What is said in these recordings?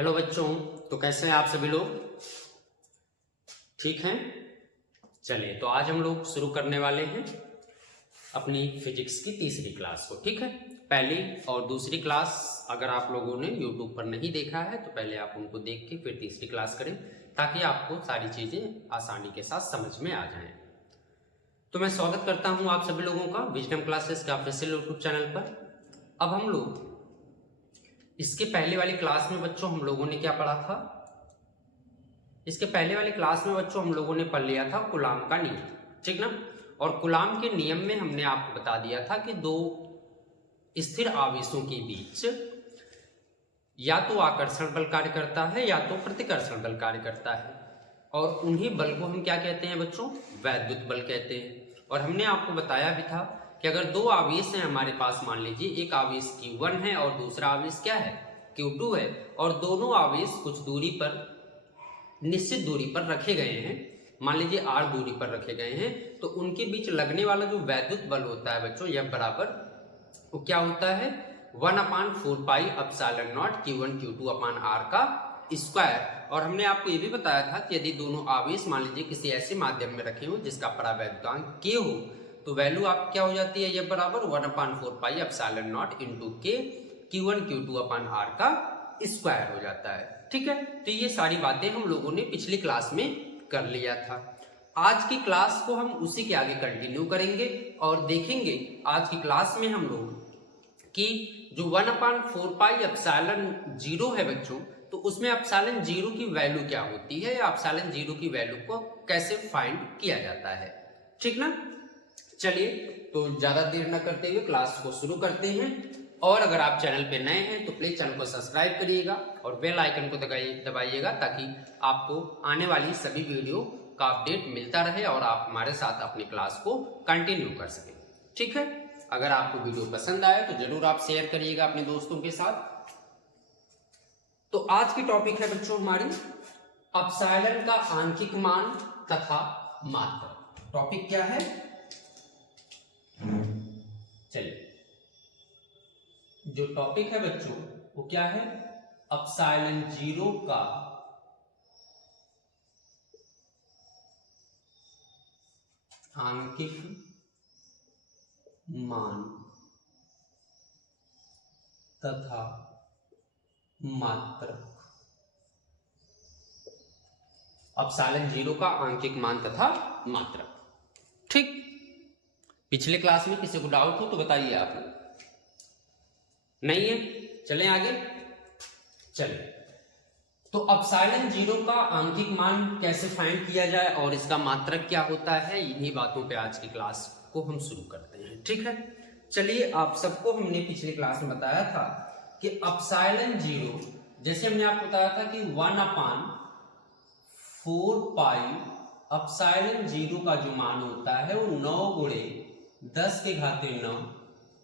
Hello बच्चों, तो कैसे हैं आप सभी लोग? ठीक हैं? चलिए, तो आज हम लोग शुरू करने वाले हैं अपनी फिजिक्स की तीसरी क्लास को। ठीक है, पहली और दूसरी क्लास अगर आप लोगों ने यूट्यूब पर नहीं देखा है तो पहले आप उनको देख के फिर तीसरी क्लास करें, ताकि आपको सारी चीज़ें आसानी के साथ समझ में आ जाएं। तो मैं स्वागत करता हूं आप सभी लोगों का विजडम क्लासेस के ऑफिशियल यूट्यूब चैनल पर। अब हम लोग इसके पहले वाली क्लास में बच्चों हम लोगों ने क्या पढ़ा था? इसके पहले वाली क्लास में बच्चों हम लोगों ने पढ़ लिया था कूलाम का नियम, ठीक ना। और कूलाम के नियम में हमने आपको बता दिया था कि दो स्थिर आवेशों के बीच या तो आकर्षण बल कार्य करता है या तो प्रतिकर्षण बल कार्य करता है, और उन्हीं बल को हम क्या कहते हैं बच्चों? वैद्युत बल कहते हैं। और हमने आपको बताया भी था कि अगर दो आवेश हैं हमारे पास, मान लीजिए एक आवेश Q1 है और दूसरा आवेश क्या है? Q2 है, और दोनों आवेश कुछ दूरी पर, निश्चित दूरी पर रखे गए हैं, मान लीजिए r दूरी पर रखे गए हैं, तो उनके बीच लगने वाला जो वैद्युत बल होता है बच्चों, यह बराबर वो क्या होता है? 1/4 pi epsilon not Q1 Q2 upon r का स्क्वायर। और हमने आपको ये भी बताया था कि यदि दोनों आवेश मान लीजिए किसी ऐसे माध्यम में रखे हो जिसका परावैद्युतांक k हो, तो वैल्यू आप क्या हो जाती है? ये बराबर 1/4 pi epsilon not into k Q1 Q2 upon r का स्क्वायर हो जाता है। ठीक है, तो ये सारी बातें हम लोगों ने पिछली क्लास में कर लिया था। आज की क्लास को हम उसी के आगे कंटिन्यू करेंगे और देखेंगे आज की क्लास में हम लोग कि जो 1/4 पाई एप्सिलॉन 0 है बच्चों, तो उसमें एप्सिलॉन 0 की वैल्यू क्या होती है या एप्सिलॉन 0 की वैल्यू को कैसे फाइंड किया जाता है, ठीक ना। चलिए, तो ज्यादा देर न करते हुए क्लास को शुरू करते हैं। और अगर आप चैनल पे नए हैं तो प्लीज चैनल को सब्सक्राइब करिएगा और बेल आइकन को दबाइएगा, ताकि आपको आने वाली सभी वीडियो का अपडेट मिलता रहे और आप हमारे साथ अपनी क्लास को कंटिन्यू कर सकें। ठीक है, अगर आपको वीडियो पसंद आए तो जरूर आप शेयर करिएगा अपने दोस्तों के साथ। तो आज की टॉपिक है बच्चों हमारी एप्सिलॉन का आंशिक मान तथा मात्रा। टॉपिक क्या है? चलिए, जो टॉपिक है बच्चों वो क्या है? एप्सिलॉन 0 का आंशिक मान तथा मात्रक। एप्सिलॉन 0 का आंशिक मान तथा मात्रक। ठीक, पिछले क्लास में किसी को डाउट हो तो बताइए आप लोग। नहीं है? चलें आगे। चलें, तो एप्सिलॉन 0 का आंशिक मान कैसे फाइंड किया जाए और इसका मात्रक क्या होता है, इन्हीं बातों पे आज की क्लास को हम शुरू करते हैं। ठीक है, चलिए, आप सबको हमने पिछली क्लास में बताया था कि एप्सिलॉन 0, जैसे हमने आपको बताया था कि 1/4 पाई एप्सिलॉन 0 का जो मान होता है वो 9 गुणे 10⁻⁹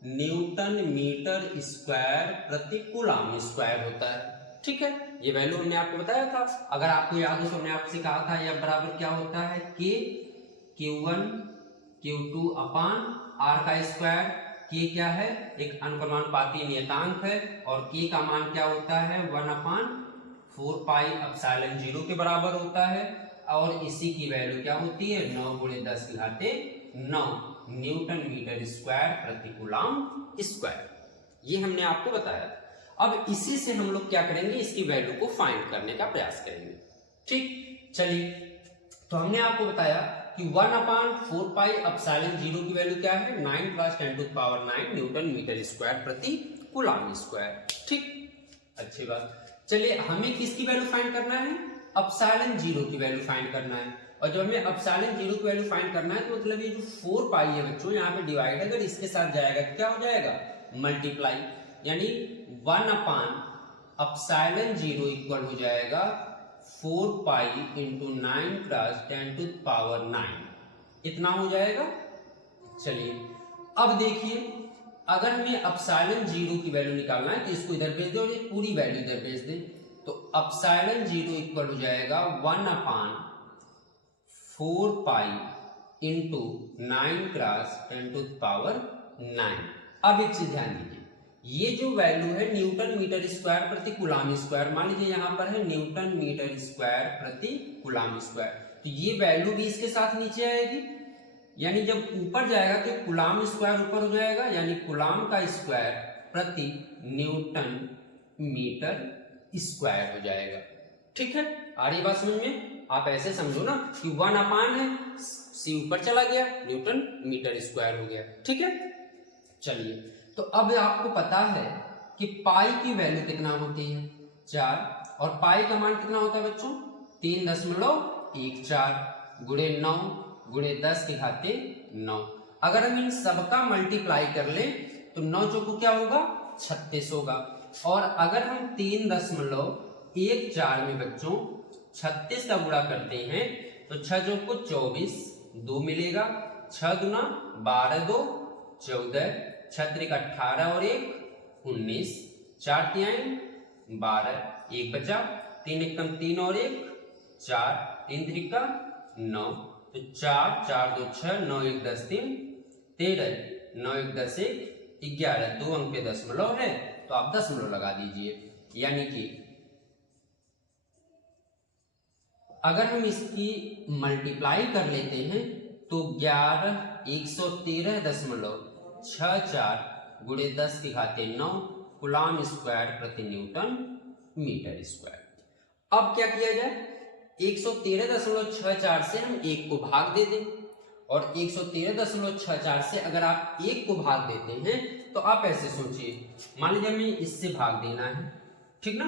न्यूटन मीटर स्क्वायर प्रति कूलाम स्क्वायर होता है। ठीक है, ये वैल्यू हमने आपको बताया था। अगर आपको याद हो तो हमने आपसे कहा था यह बराबर क्या होता है? K Q1 Q2 अपान r का स्क्वायर। K क्या है? एक अनुक्रमानुपाती नियतांक है, और K का मान क्या होता है? 1/4 पाई एप्सिलॉन 0 के बराबर होता है, और इसी की वैल्यू क्या होती है? 9 गुणे 10⁻⁹ न्यूटन मीटर स्क्वायर प्रति कूलाम स्क्वायर। ये हमने आपको बताया। अब इसी से हम लोग क्या करेंगे? इसकी वैल्यू को फाइंड करने का प्रयास करेंगे। ठीक, चलिए, तो हमने आपको बताया कि 1/4 पाई एप्सिलॉन 0 की वैल्यू क्या है? 9 × 10⁹ न्यूटन मीटर स्क्वायर प्रति कूलाम स्क्वायर। ठीक, अच्छी बात। चलिए, हमें किसकी वैल्यू फाइंड करना है? एप्सिलॉन 0 की वैल्यू फाइंड करना है। और जब हमें एप्सिलॉन 0 की वैल्यू फाइंड करना है तो मतलब ये जो 4 पाई है बच्चों, यहाँ पे डिवाइड, अगर इसके साथ जाएगा तो क्या हो जाएगा? मल्टीप्लाई, यानी 1/एप्सिलॉन 0 इक्वल हो जाएगा 4 पाई इंटू 9 × 10⁹ इतना हो जाएगा। चलिए, अब देखिए, अगर हमें एप्सिलॉन 0 की वैल्यू निकालना है तो इसको इधर भेज दो और ये पूरी वैल्यू इधर भेज दें, तो एप्सिलॉन 0 इक्वल हो जाएगा 1/4 पाई इंटू 9 × 10⁹ 9। अब एक चीज ध्यान दीजिए, ये जो वैल्यू है न्यूटन मीटर स्क्वायर प्रति कूलाम स्क्वायर, मान लीजिए यहाँ पर है न्यूटन मीटर स्क्वायर प्रति कूलाम स्क्वायर, तो ये वैल्यू भी इसके साथ नीचे आएगी, यानी जब ऊपर जाएगा तो कूलाम स्क्वायर ऊपर हो जाएगा, यानी कूलाम का स्क्वायर प्रति न्यूटन मीटर स्क्वायर हो जाएगा। ठीक है, आ रही बात समझ में? आप ऐसे समझो ना कि 1 अपान है, सी ऊपर चला गया, न्यूटन मीटर स्क्वायर हो गया। ठीक है, चलिए, तो अब आपको पता है कि पाई की वैल्यू कितना होती है 4, और पाई का मान कितना होता है बच्चों 3.14 गुणे 9 गुणे 10 के घाते 9। अगर हम इन सबका मल्टीप्लाई कर लें तो 9 चौको क्या होगा 36 होगा, और अगर हम 3.14 में बच्चों 36 का गुणा करते हैं तो 6 चौको 24, 2 मिलेगा, 6 दूना 12, 2 14, 6 त्रिक 18 और 1 19, 4 तिहाई 12, 1 बचा, 3 एकम 3 और 1 4, 3 त्रिका 9, तो 4 4 2 6, 9 1 10 3 13, 9 1 10 1 11, 2 अंक पे दशमलव है तो आप दशमलव लगा दीजिए, यानी कि अगर हम इसकी मल्टीप्लाई कर लेते हैं तो 113.64 गुणे 10 के घाते 9 कूलाम स्क्वायर प्रति न्यूटन मीटर स्क्वायर। अब क्या किया जाए, 113.64 से हम 1 को भाग दे दें, और 113.64 से अगर आप 1 को भाग देते हैं तो आप ऐसे सोचिए, मान लीजिए हमें इससे भाग देना है, ठीक ना,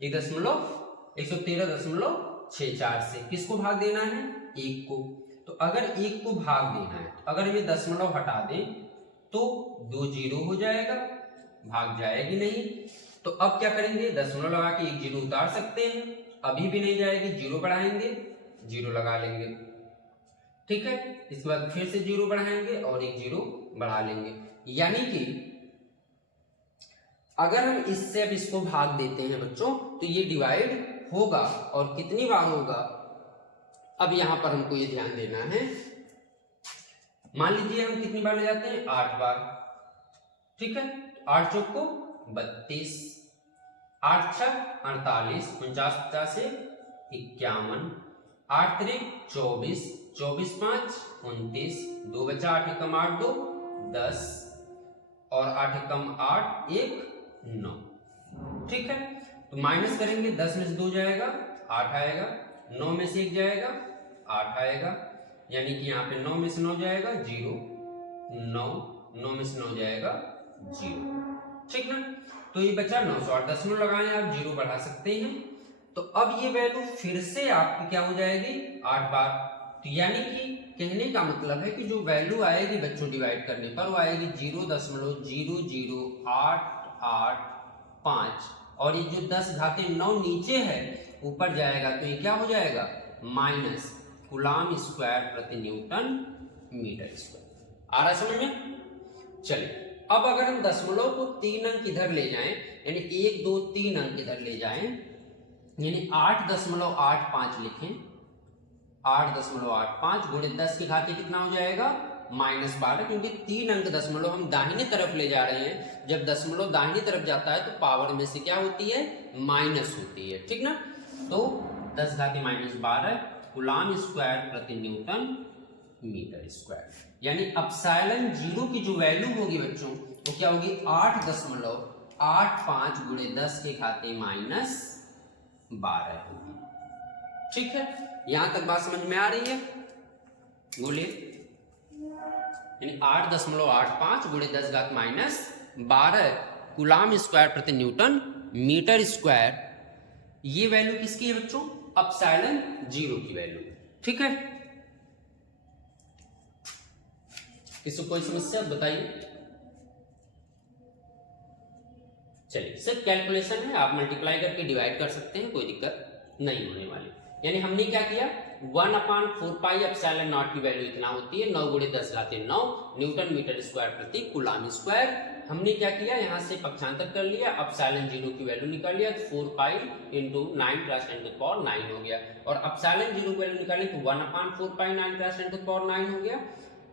113.64 से किसको भाग देना है 1 को, तो अगर 1 को भाग देना है तो अगर हमें दशमलव हटा दें तो 2 जीरो हो जाएगा, भाग जाएगी नहीं, तो अब क्या करेंगे दशमलव लगा के 1 जीरो उतार सकते हैं, अभी भी नहीं जाएगी, जीरो बढ़ाएंगे, जीरो लगा लेंगे, ठीक है, इसके बाद फिर से जीरो बढ़ाएंगे और 1 जीरो बढ़ा लेंगे, यानी कि अगर हम इससे अब इसको भाग देते हैं बच्चों तो ये डिवाइड होगा, और कितनी बार होगा, अब यहां पर हमको ये ध्यान देना है, मान लीजिए हम कितनी बार ले जाते हैं 8 बार, ठीक है, 8 चौक को 32, 8 छक 48, 49 50 से 51, 8 त्रिक 24, 24 5 29, 2 बचा, 8 एकम 8 2 10, और 8 एकम 8 1 9, ठीक है, तो माइनस करेंगे, 10 में से 2 जाएगा 8 आएगा, 9 में से 1 जाएगा 8 आएगा, यानी कि यहाँ पे 9 में से 9 जाएगा 0, 9 में से 9 जाएगा 0, ठीक ना, तो ये बचा 908, दशमलव लगाएं आप, जीरो बढ़ा सकते हैं, तो अब ये वैल्यू फिर से आपकी क्या हो जाएगी 8 बार, तो यानी कि कहने का मतलब है कि जो वैल्यू आएगी बच्चों डिवाइड करने पर वो आएगी 0.00885, और ये जो 10 घाते 9 नीचे है ऊपर जाएगा तो ये क्या हो जाएगा माइनस कूलाम स्क्वायर प्रति न्यूटन मीटर स्क्वायर। आ रहा समझ में? चलिए, अब अगर हम दशमलव को 3 अंक इधर ले जाएं, यानी 1 2 3 अंक इधर ले जाएं, यानी 8.85 लिखें, 8.85 गुणे 10 के घाते कितना हो जाएगा -12, क्योंकि 3 अंक दशमलव हम दाहिने तरफ ले जा रहे हैं, जब दशमलव दाहिनी तरफ जाता है तो पावर में से क्या होती है माइनस होती है, ठीक ना, तो 10 घाते -12 कूलाम स्क्वायर प्रति न्यूटन मीटर स्क्वायर, यानी एप्सिलॉन 0 की जो वैल्यू होगी बच्चों वो क्या होगी 8.85 गुणे 10 के घाते -12 होगी, ठीक है, यहां तक बात समझ में आ रही है, बोलिए, यानी 8.85 गुणे 10 घात -12 कूलाम स्क्वायर प्रति न्यूटन मीटर स्क्वायर, ये वैल्यू किसकी है बच्चों एप्सिलॉन 0 की वैल्यू, ठीक है, इसको कोई समस्या बताइए। चलिए, सिर्फ कैलकुलेशन है, आप मल्टीप्लाई करके डिवाइड कर सकते हैं, कोई दिक्कत नहीं होने वाली, यानी हमने क्या किया 1/4 एप्सिलॉन नॉट की वैल्यू इतना होती है 9 गुणे 10 घाते 9 न्यूटन मीटर स्क्वायर प्रति कूलाम स्क्वायर, हमने क्या किया यहाँ से पक्षांतर कर लिया, एप्सिलॉन 0 की वैल्यू निकाल लिया, 4 into 9 × 10⁹ हो गया, और एप्सिलॉन 0 की वैल्यू निकाली तो 1/4 9 × 10⁹ हो गया।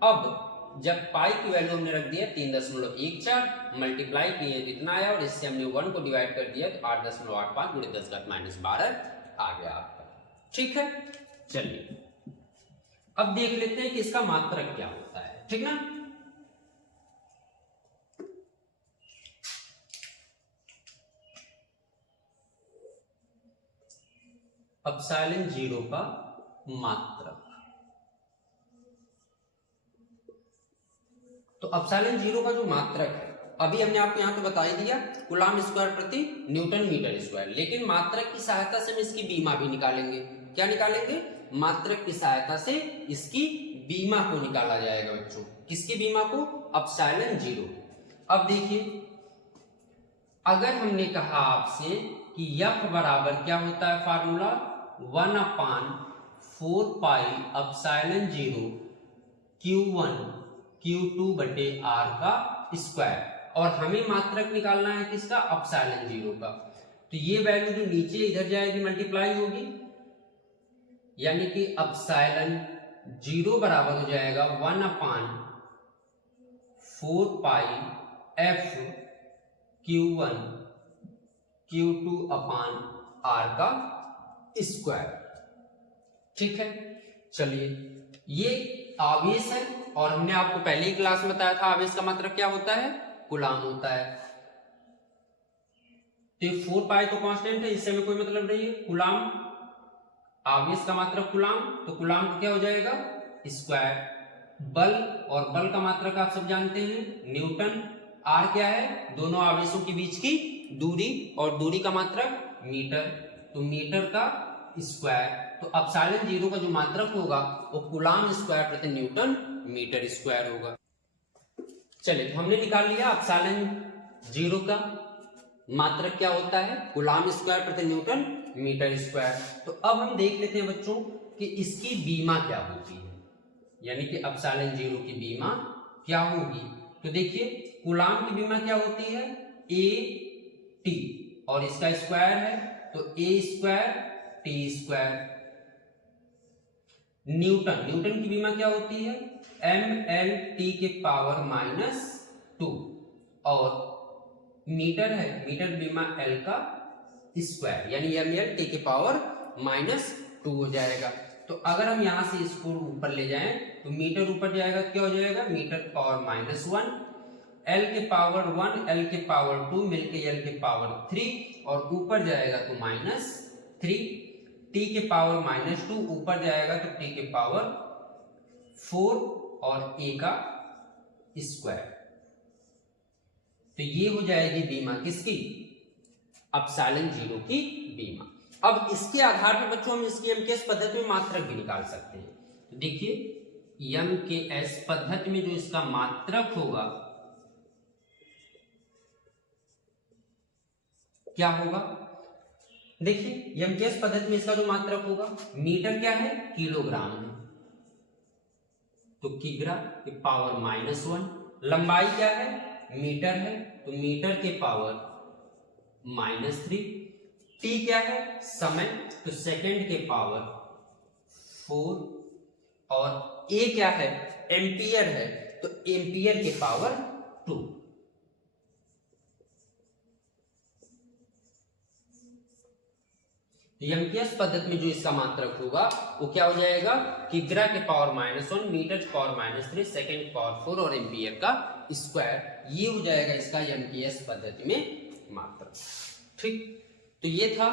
अब जब पाई की वैल्यू हमने रख दिया 3.14 मल्टीप्लाई किए तो इतना आया और इससे हमने 1 को डिवाइड कर दिया तो 8.85 गुणे 10⁻12 आ गया आपका। ठीक है, चलिए अब देख लेते हैं कि इसका मात्रक क्या होता है। ठीक ना, एप्सिलॉन 0 का मात्रक। तो एप्सिलॉन 0 का जो मात्रक है अभी हमने आपको यहां तो बता ही दिया, कूलम्ब स्क्वायर प्रति न्यूटन मीटर स्क्वायर। लेकिन मात्रक की सहायता से हम इसकी बीमा भी निकालेंगे। क्या निकालेंगे? मात्रक की सहायता से इसकी बीमा को निकाला जाएगा बच्चों। किसकी बीमा को? एप्सिलॉन 0। अब देखिए, अगर हमने कहा आपसे कि F बराबर क्या होता है formula 1/4 pi epsilon 0 Q1 Q2 बटे R का स्क्वायर, और हमें मात्रक निकालना है किसका? एप्सिलॉन 0 का। तो ये वैल्यू जो नीचे इधर जाएगी मल्टीप्लाई होगी, यानी कि एप्सिलॉन 0 बराबर हो जाएगा 1/4 पाई F Q1 Q2 अपान R का स्क्वायर। ठीक है, चलिए ये आवेश है और हमने आपको पहले ही क्लास में बताया था आवेश का मात्रक क्या होता है? कूलम्ब होता है। तो 4 पाई तो कांस्टेंट है, इससे हमें कोई मतलब नहीं है। कूलम्ब आवेश का मात्रक कूलम्ब, तो कूलम्ब क्या हो जाएगा? स्क्वायर। बल, और बल का मात्रक आप सब जानते हैं न्यूटन। आर क्या है? दोनों आवेशों के बीच की दूरी, और दूरी का मात्रक मीटर, तो मीटर का स्क्वायर। तो एप्सिलॉन 0 का जो मात्रक होगा वो कूलम्ब स्क्वायर प्रति न्यूटन मीटर स्क्वायर होगा। चलिए तो हमने निकाल लिया एप्सिलॉन 0 का मात्रक क्या होता है? कूलम्ब स्क्वायर प्रति न्यूटन मीटर स्क्वायर। तो अब हम देख लेते हैं बच्चों कि इसकी बीमा क्या होती है, यानी कि एप्सिलॉन 0 की बीमा क्या होगी। तो देखिए, कूलम्ब की बीमा क्या होती है? A T, और इसका स्क्वायर है तो A square T square. Newton, Newton की बीमा क्या होती है? ml t के पावर -2, और मीटर है, मीटर बीमा L का स्क्वायर, यानी ml t के पावर -2 हो जाएगा। तो अगर हम यहां से इसको ऊपर ले जाएं तो मीटर ऊपर जाएगा, क्या हो जाएगा? मीटर पावर -1, L के पावर 1, L के पावर 2 मिलके L के पावर 3, और ऊपर जाएगा तो -3, T के पावर -2 ऊपर जाएगा तो T के पावर 4, और A का स्क्वायर। तो ये हो जाएगी बीमा किसकी? एप्सिलॉन 0 की बीमा। अब इसके आधार पर बच्चों हम इसकी एमकेएस पद्धति में मात्रक भी निकाल सकते हैं। तो देखिए, एमकेएस पद्धति में जो इसका मात्रक होगा क्या होगा? देखिए, एमकेएस पद्धति में इसका जो मात्रक होगा, मीटर क्या है? किलोग्राम है, तो किग्रा के पावर -1। लंबाई क्या है? मीटर है, तो मीटर के पावर -3। टी क्या है? समय, तो सेकंड के पावर 4, और ए क्या है? एम्पियर है, तो एम्पियर के पावर 2। एमकेएस पद्धति में जो इसका मात्रक होगा वो क्या हो जाएगा? किग्रा के पावर -1, मीटर के पावर -3, सेकंड के पावर 4, और एम्पियर का स्क्वायर। ये हो जाएगा इसका एमकेएस पद्धति में मात्रक। ठीक, तो ये था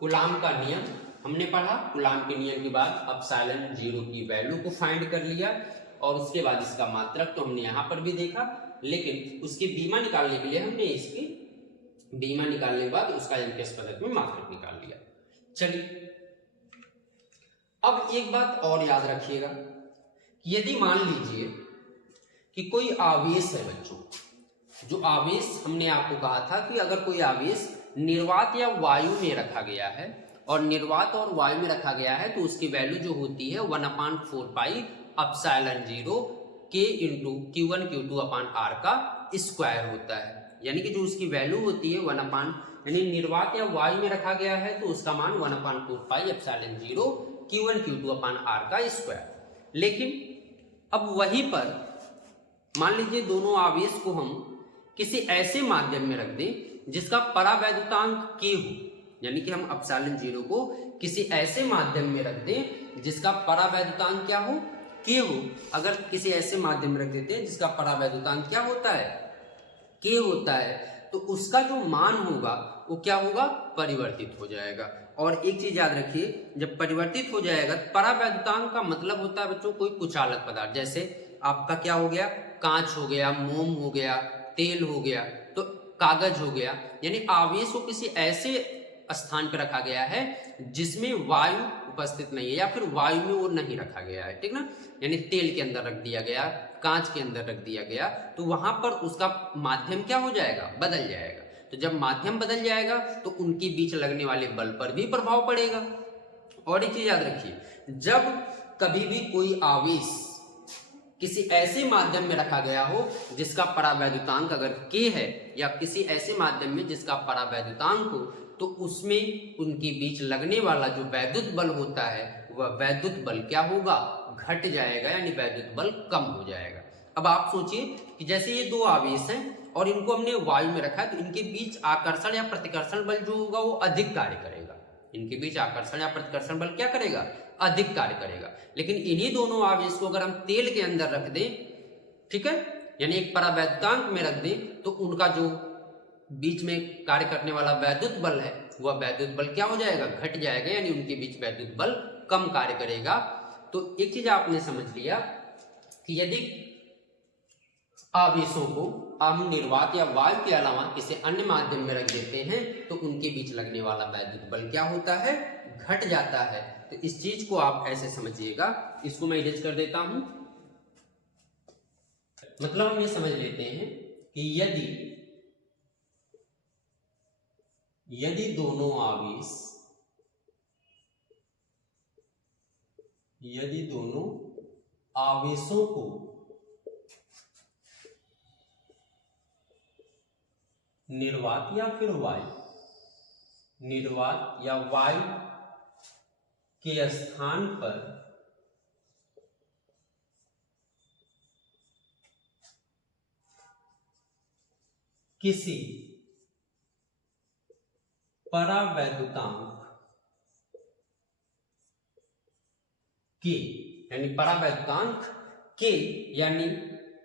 कूलम्ब का नियम, हमने पढ़ा। कूलम्ब के नियम के बाद एप्सिलॉन 0 की वैल्यू को फाइंड कर लिया, और उसके बाद इसका मात्रक तो हमने यहां पर भी देखा, लेकिन उसकी बीमा निकालने के लिए हमने इसकी बीमा निकालने के बाद उसका एमकेएस पद्धति में मात्रक निकाल लिया। चलिए, अब एक बात और याद रखिएगा, यदि मान लीजिए कि कोई आवेश है बच्चों, जो आवेश हमने आपको कहा था कि अगर कोई आवेश निर्वात या वायु में रखा गया है, और निर्वात और वायु में रखा गया है, तो उसकी वैल्यू जो होती है 1/4 pi epsilon 0 K into Q1 Q2 अपान R का स्क्वायर होता है। यानी कि जो उसकी वैल्यू होती है 1/, यानी निर्वात या वायु में रखा गया है तो उसका मान 1/4 पाई एप्सिलॉन 0 Q1 Q2 अपान R का स्क्वायर। लेकिन अब वहीं पर मान लीजिए दोनों आवेश को हम किसी ऐसे माध्यम में रख दें जिसका परावैद्युतांक k हो, यानी कि हम एप्सिलॉन 0 को किसी ऐसे माध्यम में रख दें जिसका परावैद्युतांक क्या हो, k हो। अगर किसी ऐसे माध्यम में रख देते हैं जिसका परावैद्युतांक क्या होता है, k होता है, तो उसका जो मान होगा वो क्या होगा, परिवर्तित हो जाएगा। और एक चीज याद रखिए, जब परिवर्तित हो जाएगा, परावैद्युतांक का मतलब होता है बच्चों कोई कुचालक पदार्थ, जैसे आपका क्या हो गया, कांच हो गया, मोम हो गया, तेल हो गया, तो कागज हो गया, यानी आवेश को किसी ऐसे स्थान पर रखा गया है जिसमें वायु उपस्थित नहीं है, या फिर वायु में वो नहीं रखा गया है, ठीक ना। यानी तेल के अंदर रख दिया गया, कांच के अंदर रख दिया गया, तो वहां पर उसका माध्यम क्या हो जाएगा, बदल जाएगा। तो जब माध्यम बदल जाएगा तो उनके बीच लगने वाले बल पर भी प्रभाव पड़ेगा। और एक चीज याद रखिए, जब कभी भी कोई आवेश किसी ऐसे माध्यम में रखा गया हो जिसका परावैद्युतांक अगर k है, या किसी ऐसे माध्यम में जिसका परावैद्युतांक हो, तो उसमें उनके बीच लगने वाला जो वैद्युत बल होता है वह वैद्युत बल क्या होगा, घट जाएगा, यानी वैद्युत बल कम हो जाएगा। अब आप सोचिए कि जैसे ये दो आवेश हैं और इनको हमने वायु में रखा है, तो इनके बीच आकर्षण या प्रतिकर्षण बल जो होगा वो अधिक कार्य करेगा। इनके बीच आकर्षण या प्रतिकर्षण बल क्या करेगा, अधिक कार्य करेगा। लेकिन इन्हीं दोनों आवेश को अगर हम तेल के अंदर रख दें, ठीक है, यानी एक परावैद्युतांक में रख दें, तो उनका जो बीच में कार्य करने वाला वैद्युत बल है वह वैद्युत बल क्या हो जाएगा, घट जाएगा, यानी उनके बीच वैद्युत बल कम कार्य करेगा। तो एक चीज आपने समझ लिया कि यदि आवेशों को हम निर्वात या वायु के अलावा किसी अन्य माध्यम में रख देते हैं तो उनके बीच लगने वाला वैद्युत बल क्या होता है, घट जाता है। तो इस चीज को आप ऐसे समझिएगा, इसको मैं इरेज कर देता हूं। मतलब हम ये समझ लेते हैं कि यदि दोनों आवेशों को निर्वात या वायु के स्थान पर किसी परावैद्युतांक के, यानी परावैद्युतांक के, यानी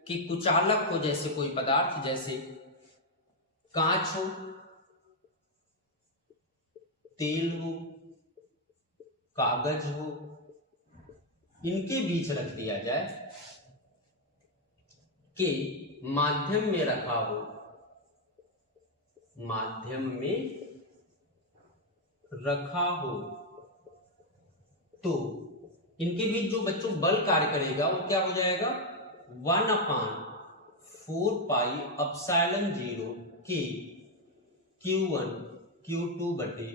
कि कुचालक हो जैसे कोई पदार्थ, जैसे कांच हो, तेल हो, कागज हो, इनके बीच रख दिया जाए, के माध्यम में रखा हो, तो इनके बीच जो बच्चों बल कार्य करेगा वो क्या हो जाएगा, 1/4 पाई एप्सिलॉन 0 के Q1 Q2 बटे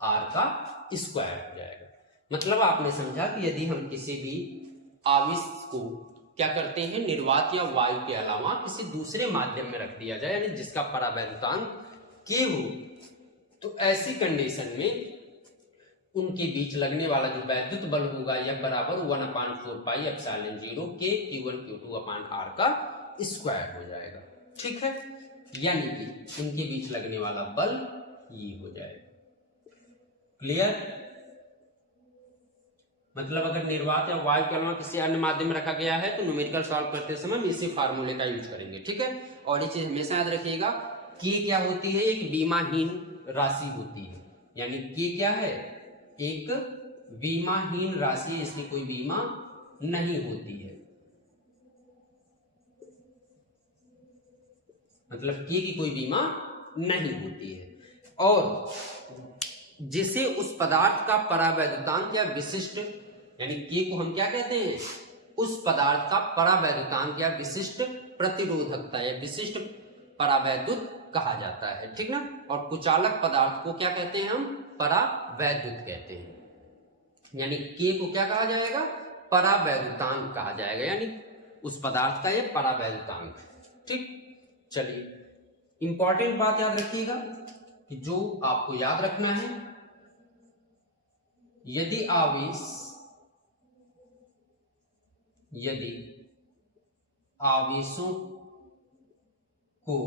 R का स्क्वायर हो जाएगा। मतलब आपने समझा कि यदि हम किसी भी आवेश को क्या करते हैं, निर्वात या वायु के अलावा किसी दूसरे माध्यम में रख दिया जाए, यानी जिसका परावैद्युतांक K हो, तो ऐसी कंडीशन में उनके बीच लगने वाला जो वैद्युत बल होगा यह बराबर 1/4 पाई एप्सिलॉन 0 के Q1 Q2 अपॉन R का स्क्वायर हो जाएगा। ठीक है, यानी कि इनके बीच लगने वाला बल ये हो जाएगा। क्लियर? मतलब अगर निर्वात या वायु के अलावा किसी अन्य माध्यम में रखा गया है तो न्यूमेरिकल सॉल्व करते समय हम इसी फार्मूले का यूज करेंगे। ठीक है, और ये चीज हमेशा याद रखिएगा, के क्या होती है, एक बीमाहीन राशि होती है, यानी के क्या है, एक बीमाहीन राशि, इसकी कोई बीमा नहीं होती है। मतलब के की कोई बीमा नहीं होती है, और जिसे उस पदार्थ का परावैद्युतांक या विशिष्ट, यानी के को हम क्या कहते हैं, उस पदार्थ का परावैद्युतांक या विशिष्ट प्रतिरोधकता या विशिष्ट परावैद्युत कहा जाता है। ठीक ना, और कुचालक पदार्थ को क्या कहते हैं, हम परावैद्युत कहते हैं। यानी के को क्या कहा जाएगा, परावैद्युतांक कहा जाएगा, यानी उस पदार्थ का ये परावैद्युतांक। ठीक, चलिए इंपॉर्टेंट बात याद रखिएगा कि जो आपको याद रखना है, यदि आवेशों को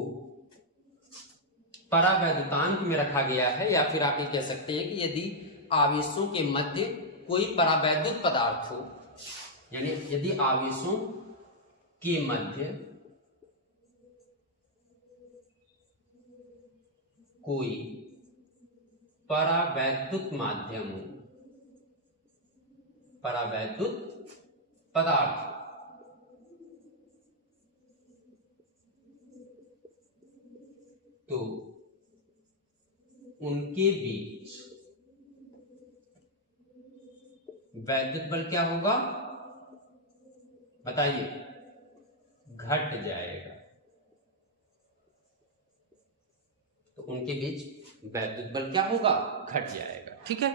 परावैद्युतांक में रखा गया है, या फिर आप ये कह सकते हैं कि यदि आवेशों के मध्य कोई परावैद्युत पदार्थ हो, यानी यदि आवेशों के मध्य कोई परावैद्युत माध्यम हो, परावैद्युत पदार्थ, तो उनके बीच वैद्युत बल क्या होगा बताइए? घट जाएगा। तो उनके बीच वैद्युत बल क्या होगा? घट जाएगा। ठीक है,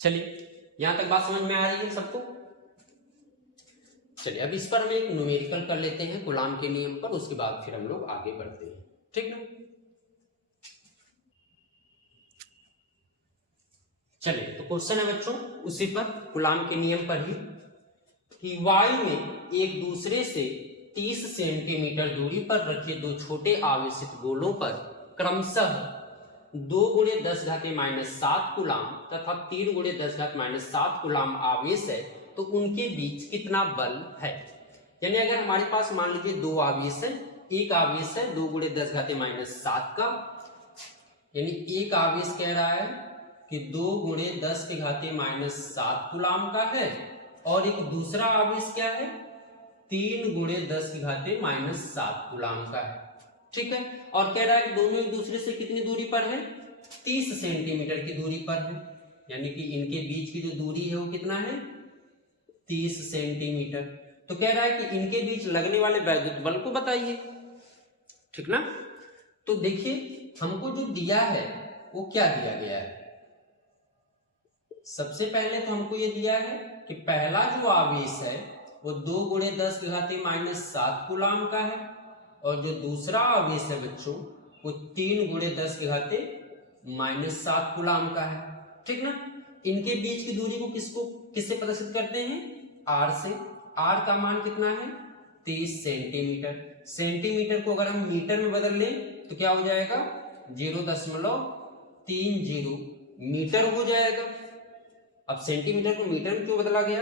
चलिए यहां तक बात समझ में आ रही है सबको? चलिए अब इस पर हम एक न्यूमेरिकल कर लेते हैं कूलाम के नियम पर, उसके बाद फिर हम लोग आगे बढ़ते हैं। ठीक ना? चलिए तो क्वेश्चन है बच्चों उसी पर, कूलाम के नियम पर ही, कि वायु में एक दूसरे से 30 सेंटीमीटर दूरी पर रखे दो छोटे आवेशित गोलों पर क्रमशः 2 × 10⁻⁷ कूलाम तथा 3 × 10⁻⁷ कूलाम आवेश है, तो उनके बीच कितना बल है? यानी अगर हमारे पास मान लीजिए दो आवेश है, एक आवेश है 2 × 10⁻⁷ का, यानी एक आवेश कह रहा है कि 2 × 10⁻⁷ कूलाम का है, और एक दूसरा आवेश क्या है? 3 × 10⁻⁷ कूलाम का है। ठीक है, और कह रहा है कि दोनों एक दूसरे से कितनी दूरी पर है? 30 सेंटीमीटर की दूरी पर है, यानी कि इनके बीच की जो दूरी है वो कितना है? 30 सेंटीमीटर। तो कह रहा है कि इनके बीच लगने वाले वैद्युत बल को बताइए। ठीक ना? तो देखिए हमको जो दिया है वो क्या दिया गया है? सबसे पहले तो हमको ये दिया है कि पहला जो आवेश है वो 2 × 10⁻⁷ कूलाम का है, और जो दूसरा आवेश है बच्चों वो 3 × 10⁻⁷ कूलाम का है। ठीक ना? इनके बीच की दूरी को किससे प्रदर्शित करते हैं? r से। r का मान कितना है? 30 सेंटीमीटर। सेंटीमीटर को अगर हम मीटर में बदल लें तो क्या हो जाएगा? 0.30 मीटर हो जाएगा। अब सेंटीमीटर को मीटर में क्यों बदला गया?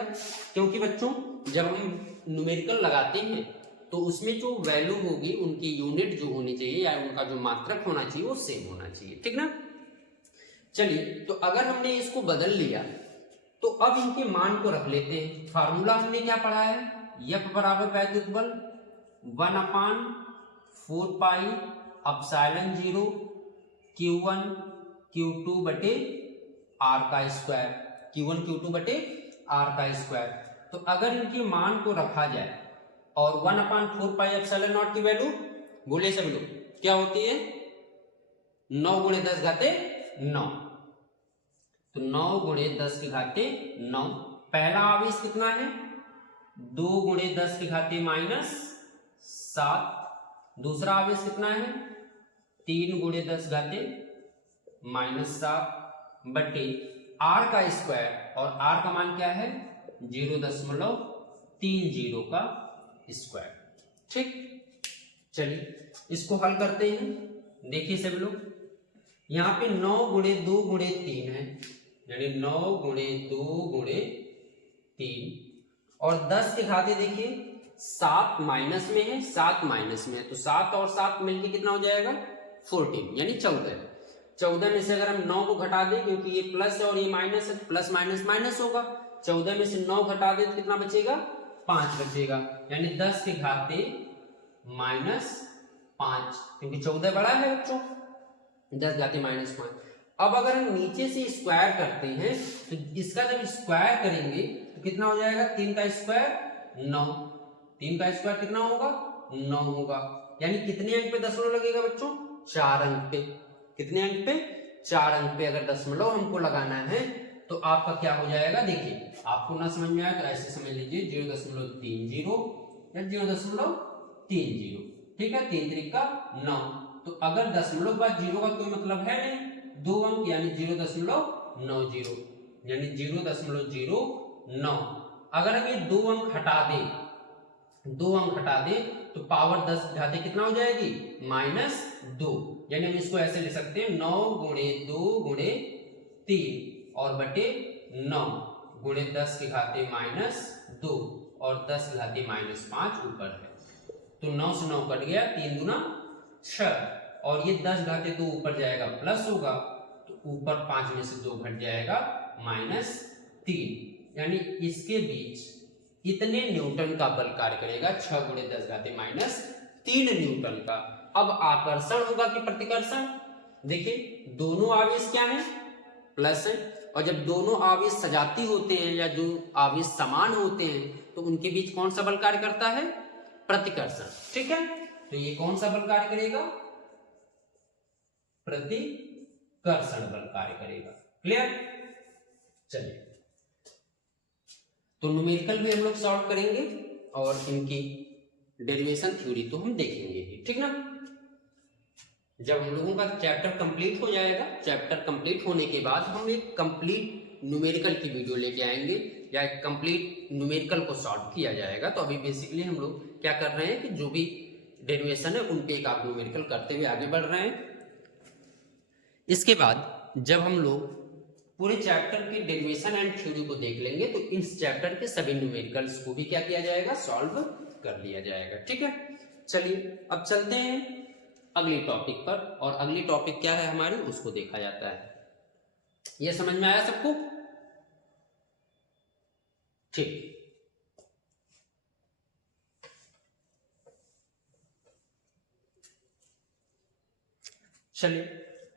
क्योंकि बच्चों जब हम न्यूमेरिकल लगाते हैं तो उसमें जो वैल्यू होगी उनकी यूनिट जो होनी चाहिए, या उनका जो मात्रक होना चाहिए वो सेम होना चाहिए। ठीक ना? चलिए तो अगर हमने इसको बदल लिया तो अब इनके मान को रख लेते हैं। फार्मूला हमने क्या पढ़ा है? F बराबर वैद्युत बल 1/4 पाई एप्सिलॉन 0 Q1 Q2 बटे R का स्क्वायर, Q1 Q2 बटे R का स्क्वायर। तो अगर इनके मान को रखा जाए और 1/4 पाई एप्सिलॉन नॉट की वैल्यू बोले सब लोग क्या होती है? 9 × 10⁻9। तो 9 × 10⁻9। पहला आवेश कितना है? 2 × 10⁻⁷। दूसरा आवेश कितना है? 3 × 10⁻⁷ बटे R का स्क्वायर, और R का मान क्या है? 0.30 का स्क्वायर। ठीक, चलिए इसको हल करते हैं। देखिए सब लोग, यहाँ पे 9 × 2 × 3 है, यानी 9 × 2 × 3, और 10 के खाते देखिए 7 माइनस में है, 7 माइनस में है, तो 7 और 7 मिलके कितना हो जाएगा? 14, यानी 14। 14 में से अगर हम 9 को घटा दें, क्योंकि ये प्लस है और ये माइनस है, प्लस माइनस माइनस होगा। 14 में से 9 घटा दें तो कितना बचेगा? 5 बचेगा, यानी 10 के घाते -5, क्योंकि 14 बड़ा है बच्चों, 10 घाते -5। अब अगर हम नीचे से स्क्वायर करते हैं तो इसका जब स्क्वायर करेंगे तो कितना हो जाएगा? 3 का स्क्वायर 9, 3 का स्क्वायर कितना होगा? 9 होगा, यानी कितने अंक पे दशमलव लगेगा बच्चों? 4 अंक पे। कितने अंक पे? 4 अंक पे अगर दशमलव हमको लगाना है तो आपका क्या हो जाएगा, देखिए आपको ना समझ में आया तो ऐसे समझ लीजिए 0.30 या 0.30, ठीक है, 3 त्रिक का 9। तो अगर दशमलव बाद 0 का कोई मतलब है नहीं, 2 अंक यानी 0.90 यानी 0.09। अगर हम ये 2 अंक हटा दें तो पावर 10 घाते कितना हो जाएगी, -2। यानी हम इसको ऐसे लिख सकते हैं 9 गुणे 2 गुणे 3 और बटे 9 गुणे 10 के घाते -2 और 10 के घाते -5 ऊपर है। तो 9 से 9 कट गया, 3 दूना 6 और ये 10 घाते 2 ऊपर जाएगा प्लस होगा, तो ऊपर 5 में से 2 घट जाएगा -3। यानी इसके बीच इतने न्यूटन का बल कार्य करेगा, 6 गुणे 10 घाते -3 न्यूटन का। अब आकर्षण होगा कि प्रतिकर्षण, देखिए दोनों आवेश क्या है, प्लस है, और जब दोनों आवेश सजाती होते हैं या जो आवेश समान होते हैं तो उनके बीच कौन सा बल कार्य करता है, प्रतिकर्षण, ठीक है। तो ये कौन सा बल कार्य करेगा, प्रतिकर्षण बल कार्य करेगा। क्लियर, चलिए तो न्यूमेरिकल भी हम लोग सॉल्व करेंगे और इनकी डेरिवेशन थ्योरी तो हम देखेंगे ही, ठीक ना। जब हम लोगों का चैप्टर कंप्लीट हो जाएगा, चैप्टर कंप्लीट होने के बाद हम एक कंप्लीट न्यूमेरिकल की वीडियो लेके आएंगे या एक कंप्लीट न्यूमेरिकल को सॉल्व किया जाएगा। तो अभी बेसिकली हम लोग क्या कर रहे हैं कि जो भी डेरिवेशन है उन पे एक आप न्यूमेरिकल करते हुए आगे बढ़ रहे हैं। इसके बाद जब हम लोग पूरे चैप्टर के डेरिवेशन एंड थ्योरी को देख लेंगे तो इस चैप्टर के सभी न्यूमेरिकल्स को भी क्या किया जाएगा, सॉल्व कर लिया जाएगा, ठीक है। चलिए अब चलते हैं अगली टॉपिक पर, और अगली टॉपिक क्या है हमारी, उसको देखा जाता है। ये समझ में आया सबको, ठीक। चलिए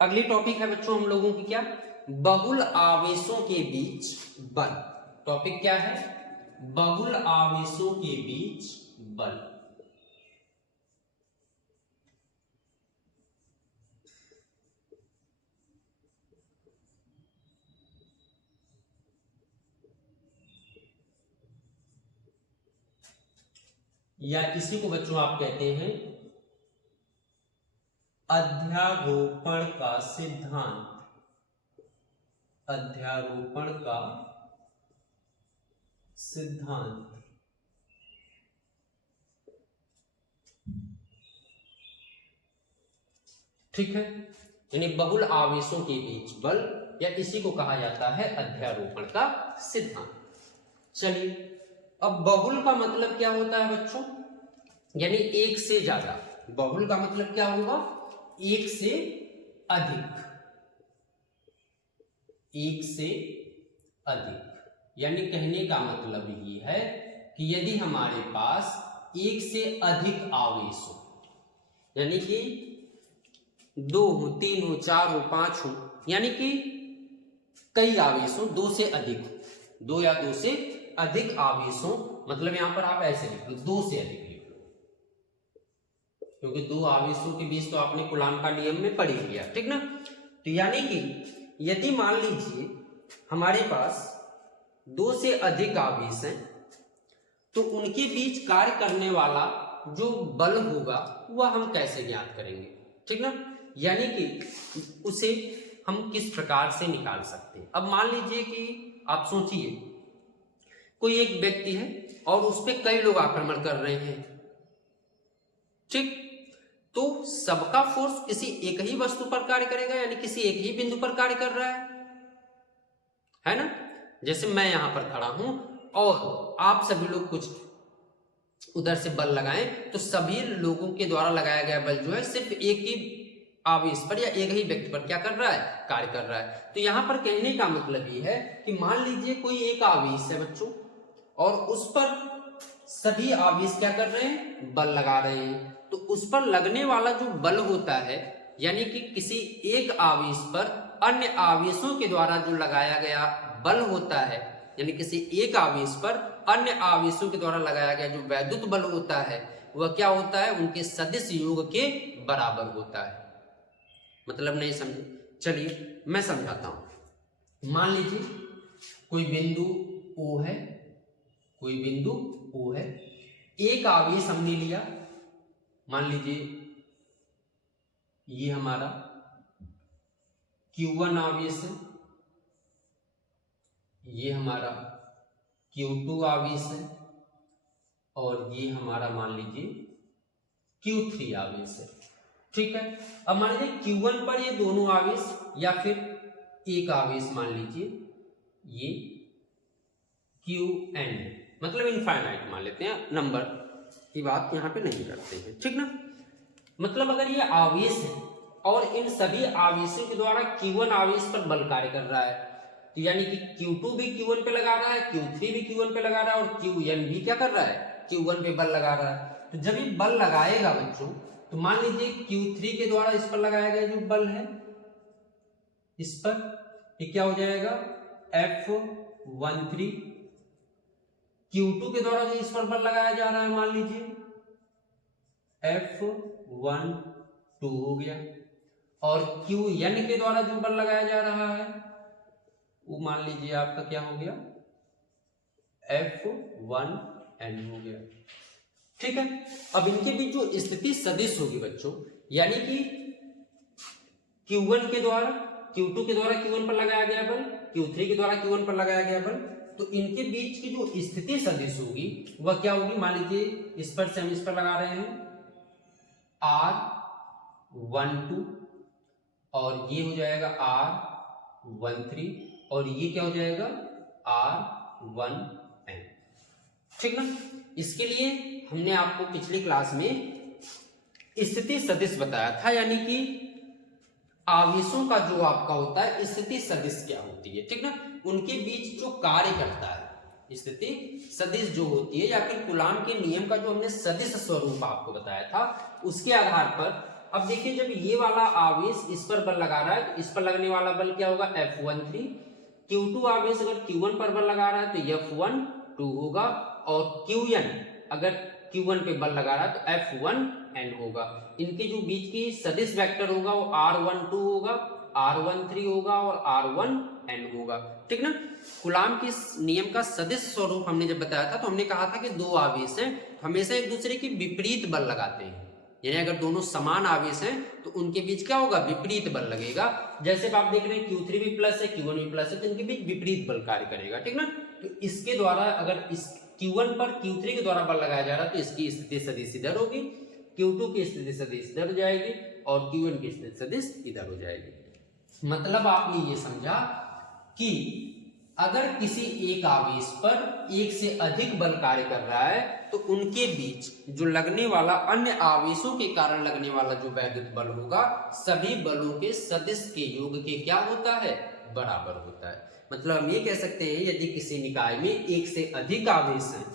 अगली टॉपिक है बच्चों हम लोगों की क्या, बहुल आवेशों के बीच बल। टॉपिक क्या है, बहुल आवेशों के बीच बल। या इसी को बच्चों आप कहते हैं अध्यारोपण का सिद्धांत, अध्यारोपण का सिद्धांत। ठीक है, यानी बहुल आवेशों के बीच बल, या इसी को कहा जाता है अध्यारोपण का सिद्धांत। चलिए अब बहुल का मतलब क्या होता है बच्चों, यानी एक से ज्यादा। बहुल का मतलब क्या होगा, एक से अधिक, एक से अधिक। यानी कहने का मतलब ये है कि यदि हमारे पास एक से अधिक आवेश हो, यानी कि 2 हो, 3 हो, 4 हो, 5 हो, यानी कि कई आवेश हो, 2 से अधिक हो, 2 या 2 से अधिक आवेश हो, मतलब यहां पर आप ऐसे लिख लो 2 से अधिक लिख लो, क्योंकि 2 आवेशों के बीच तो आपने कूलाम का नियम में पढ़ लिया, ठीक ना। तो यानी कि यदि मान लीजिए हमारे पास 2 से अधिक आवेश हैं तो उनके बीच कार्य करने वाला जो बल होगा वह हम कैसे ज्ञात करेंगे, ठीक ना। यानी कि उसे हम किस प्रकार से निकाल सकते हैं। अब मान लीजिए कि आप सोचिए कोई एक व्यक्ति है और उस पर कई लोग आक्रमण कर रहे हैं, ठीक, तो सबका फोर्स किसी एक ही वस्तु पर कार्य करेगा, यानी किसी एक ही बिंदु पर कार्य कर रहा है ना। जैसे मैं यहां पर खड़ा हूं और आप सभी लोग कुछ उधर से बल लगाएं तो सभी लोगों के द्वारा लगाया गया बल जो है सिर्फ एक ही आवेश पर या एक ही व्यक्ति पर क्या कर रहा है, कार्य कर रहा है। तो यहां पर कहने का मतलब ये है कि मान लीजिए कोई एक आवेश है बच्चों और उस पर सभी आवेश क्या कर रहे हैं, बल लगा रहे हैं। तो उस पर लगने वाला जो बल होता है, यानी कि किसी एक आवेश पर अन्य आवेशों के द्वारा जो लगाया गया बल होता है, यानी किसी एक आवेश पर अन्य आवेशों के द्वारा लगाया गया जो वैद्युत बल होता है वह क्या होता है, उनके सदिश योग के बराबर होता है। मतलब नहीं समझे, चलिए मैं समझाता हूं। मान लीजिए कोई बिंदु O है, कोई बिंदु O है, एक आवेश हमने लिया, मान लीजिए ये हमारा Q1 आवेश है, ये हमारा Q2 आवेश है और ये हमारा मान लीजिए Q3 आवेश है। ठीक है, अब मान लीजिए Q1 पर ये दोनों आवेश या फिर एक आवेश मान लीजिए ये Qn, मतलब इनफाइनाइट मान लेते हैं, नंबर की बात यहाँ पे नहीं करते हैं। ठीक ना, मतलब अगर ये आवेश है और इन सभी आवेशों के द्वारा Q1 आवेश पर बल कार्य कर रहा है, तो यानी कि Q2 भी Q1 पे लगा रहा है, Q3 भी Q1 पे लगा रहा है और Qn भी क्या कर रहा है, Q1 पे बल लगा रहा है। तो जब ये बल लगाएगा बच्चों, तो मान लीजिए Q3 के द्वारा इस पर लगाया गया जो बल है, इस पर ये क्या हो जाएगा, F13। Q2 के द्वारा जो इस पर बल लगाया जा रहा है मान लीजिए F12 हो गया, और Qn के द्वारा जो बल लगाया जा रहा है वो मान लीजिए आपका क्या हो गया, F1n हो गया। ठीक है, अब इनके बीच जो स्थिति सदिश होगी बच्चों, यानी कि Q1 के द्वारा Q2 के द्वारा Q1 पर लगाया गया बल, Q3 के द्वारा Q1 पर लगाया गया बल, तो इनके बीच की जो स्थिति सदिश होगी वह क्या होगी, मान लीजिए इस पर से हम इस पर लगा रहे हैं R12 और ये हो जाएगा R13 और ये क्या हो जाएगा R1n। ठीक ना, इसके लिए हमने आपको पिछली क्लास में स्थिति सदिश बताया था, यानी कि आवेशों का जो आपका होता है स्थिति सदिश क्या होती है। ठीक ना, उनके बीच जो कार्य करता है स्थिति सदिश जो होती है, या फिर कूलाम के नियम का जो हमने सदिश स्वरूप आपको बताया था, उसके आधार पर अब देखिए जब ये वाला आवेश इस पर बल लगा रहा है तो इस पर लगने वाला बल क्या होगा, F13। Q2 आवेश अगर Q1 पर बल लगा रहा है तो F12 होगा, और Qn अगर Q1 पे बल लगा रहा है तो F1n होगा। इनके जो बीच की सदिश वेक्टर होगा वो R12 होगा, R13 होगा और R1n होगा। ठीक ना, कूलाम के नियम का सदिश स्वरूप हमने जब बताया था तो हमने कहा था कि दो आवेश हैं हमेशा एक दूसरे की विपरीत बल लगाते हैं, यानी अगर दोनों समान आवेश हैं तो उनके बीच क्या होगा, विपरीत बल लगेगा। जैसे आप देख रहे हैं Q3 भी प्लस है, Q1 भी प्लस है, तो इनके बीच विपरीत बल कार्य करेगा। ठीक ना, तो इसके द्वारा अगर इस Q1 पर Q3 के द्वारा बल लगाया जा रहा है तो इसकी स्थिति सदिश इधर होगी, Q2 की स्थिति सदिश इधर हो जाएगी और Qn की स्थिति सदिश इधर हो जाएगी। मतलब आपने ये समझा कि अगर किसी एक आवेश पर एक से अधिक बल कार्य कर रहा है तो उनके बीच जो लगने वाला अन्य आवेशों के कारण लगने वाला जो वैद्युत बल होगा सभी बलों के सदिश के योग के क्या होता है, बराबर होता है। मतलब हम ये कह सकते हैं यदि किसी निकाय में एक से अधिक आवेश हैं,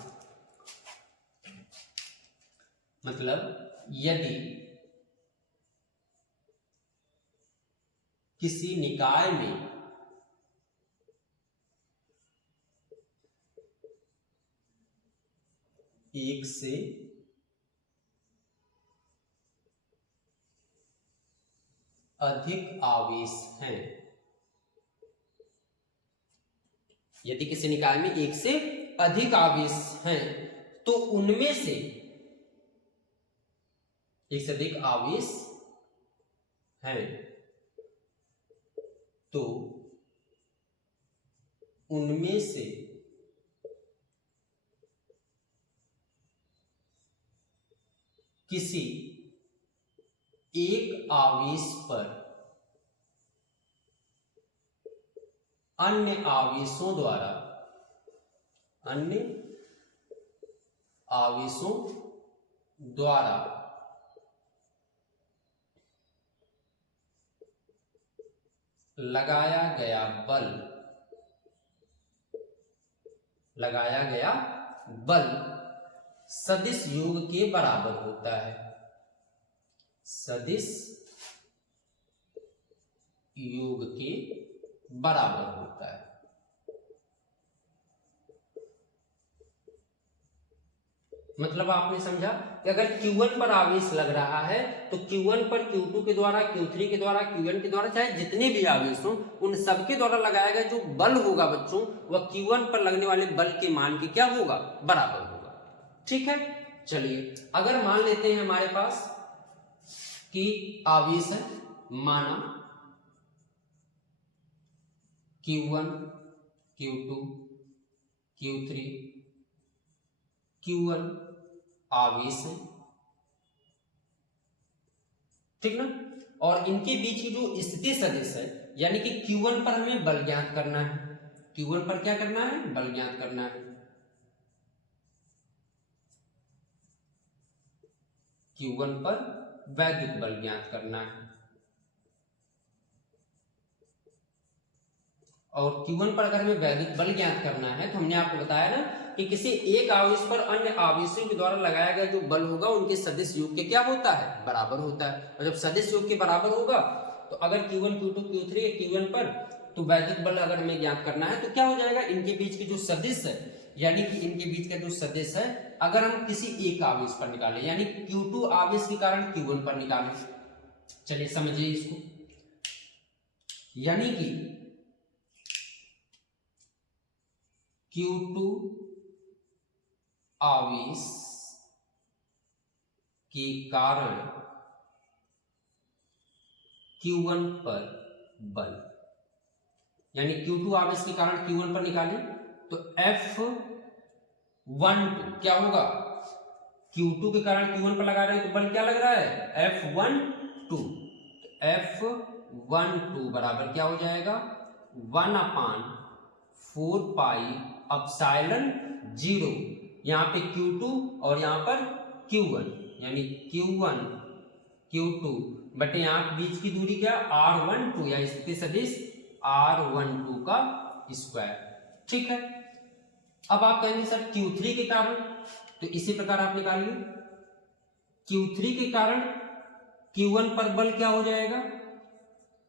मतलब यदि किसी निकाय में एक से अधिक आवेश हैं, यदि किसी निकाय में एक से अधिक आवेश हैं तो उनमें से एक से अधिक आवेश हैं तो उनमें से किसी एक आवेश पर अन्य आवेशों द्वारा लगाया गया बल सदिश योग के बराबर होता है, सदिश योग के बराबर होता है। मतलब आपने समझा कि अगर Q1 पर आवेश लग रहा है तो Q1 पर Q2 के द्वारा, Q3 के द्वारा, Qn के द्वारा, चाहे जितने भी आवेश हो उन सबके द्वारा लगाया गया जो बल होगा बच्चों, वह Q1 पर लगने वाले बल के मान के क्या होगा, बराबर होगा। ठीक है, चलिए अगर मान लेते हैं हमारे पास कि आवेश है, माना Q1, Q2, Q3, Q1 आवेश है, ठीक ना, और इनके बीच की जो स्थिति सदिश है, यानी कि Q1 पर हमें बल ज्ञात करना है। Q1 पर क्या करना है, बल ज्ञात करना है। Q1 पर वैद्युत बल ज्ञात करना है, और Q1 पर अगर हमें वैद्युत बल ज्ञात करना है तो हमने आपको बताया ना कि किसी एक आवेश पर अन्य आवेशों के द्वारा लगाया गया जो बल होगा उनके सदिश योग के क्या होता है, बराबर होता है। और जब सदिश योग के बराबर होगा तो अगर Q1, Q2, Q3 Q1 पर तो वैद्युत बल अगर हमें ज्ञात करना है तो क्या हो जाएगा, इनके बीच की जो सदिश है, यानी कि इनके बीच का जो सदिश है अगर हम किसी एक आवेश पर निकालें, यानी Q2 आवेश के कारण Q1 पर निकालें। चलिए समझिए इसको, यानी कि Q2 आवेश के कारण Q1 पर बल, यानी Q2 आवेश के कारण Q1 पर निकालें तो F12 क्या होगा, Q2 के कारण Q1 पर लगा रहे हैं तो बल क्या लग रहा है, F12। F12 बराबर क्या हो जाएगा, 1/4 पाई एप्सिलॉन 0, यहाँ पे Q2 और यहाँ पर Q1, यानी Q1 Q2 बटे यहाँ बीच की दूरी क्या, R12 या स्थिति सदिश R12 का स्क्वायर। ठीक है, अब आप कहेंगे सर Q3 के कारण, तो इसी प्रकार आप निकालिए, Q3 के कारण Q1 पर बल क्या हो जाएगा,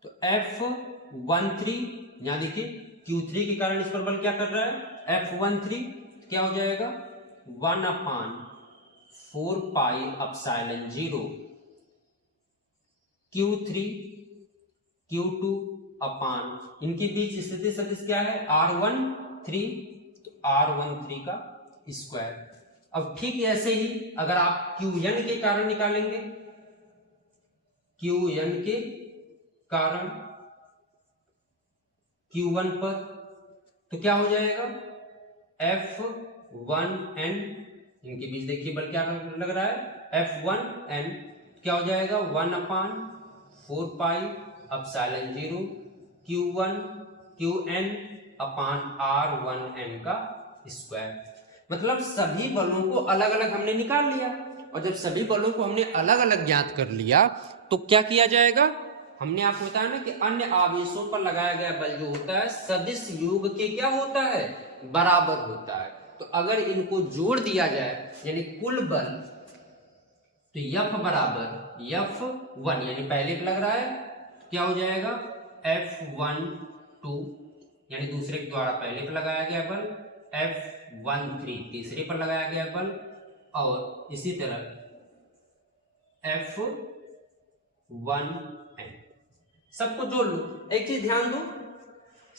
तो F13, यहां देखिए Q3 के कारण इस पर बल क्या कर रहा है, F13 क्या हो जाएगा, 1/4 पाई एप्सिलॉन 0 Q3 Q2 अपान, इनके बीच स्थिति सदिश क्या है, R13, तो R13 का स्क्वायर। अब ठीक ऐसे ही अगर आप Qn के कारण निकालेंगे, Qn के कारण Q1 पर तो क्या हो जाएगा, F1n, इनके बीच देखिए बल क्या लग रहा है, F1n क्या हो जाएगा, 1/4 पाई एप्सिलॉन 0 Q1 Qn अपान R1n का स्क्वायर। मतलब सभी बलों को अलग अलग हमने निकाल लिया, और जब सभी बलों को हमने अलग अलग ज्ञात कर लिया तो क्या किया जाएगा, हमने आपको बताया ना कि अन्य आवेशों पर लगाया गया बल जो होता है सदिश योग के क्या होता है, बराबर होता है। तो अगर इनको जोड़ दिया जाए यानी कुल बल, तो F बराबर F1, यानी पहले पे लग रहा है तो क्या हो जाएगा, F12, यानी दूसरे के द्वारा पहले पर लगाया गया बल, F13 तीसरे पर लगाया गया बल, और इसी तरह F1n, सबको जोड़ लो। एक चीज ध्यान दो,